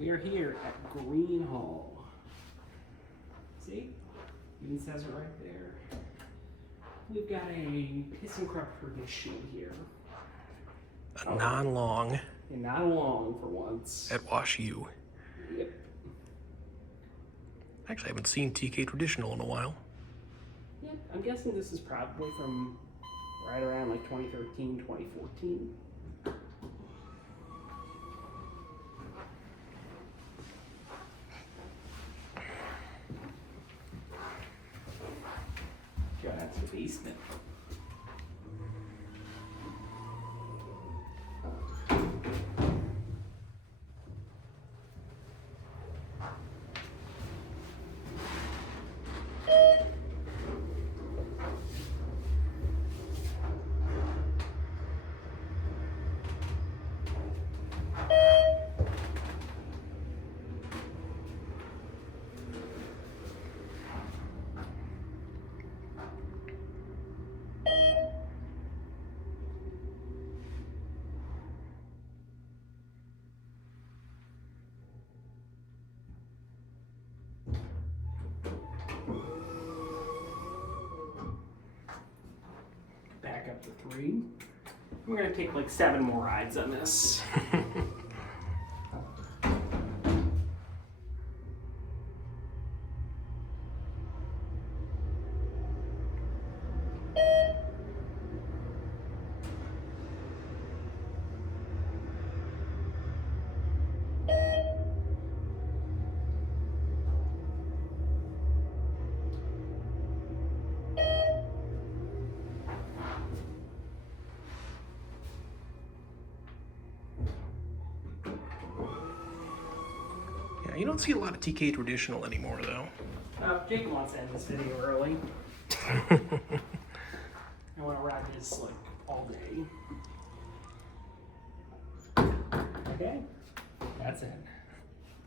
We are here at Green Hall. See? Even says it right there. We've got a ThyssenKrupp traditional here. A non-long. And not long for once. At WashU. Yep. Actually, I haven't seen TK Traditional in a while. Yeah, I'm guessing this is probably from right around like 2013, 2014. God, that's the basement. Back up to 3. We're gonna take like 7 more rides on this. Yeah, you don't see a lot of TK Traditional anymore, though. Jake wants to end this video early. I want to ride this like all day. Okay, that's it.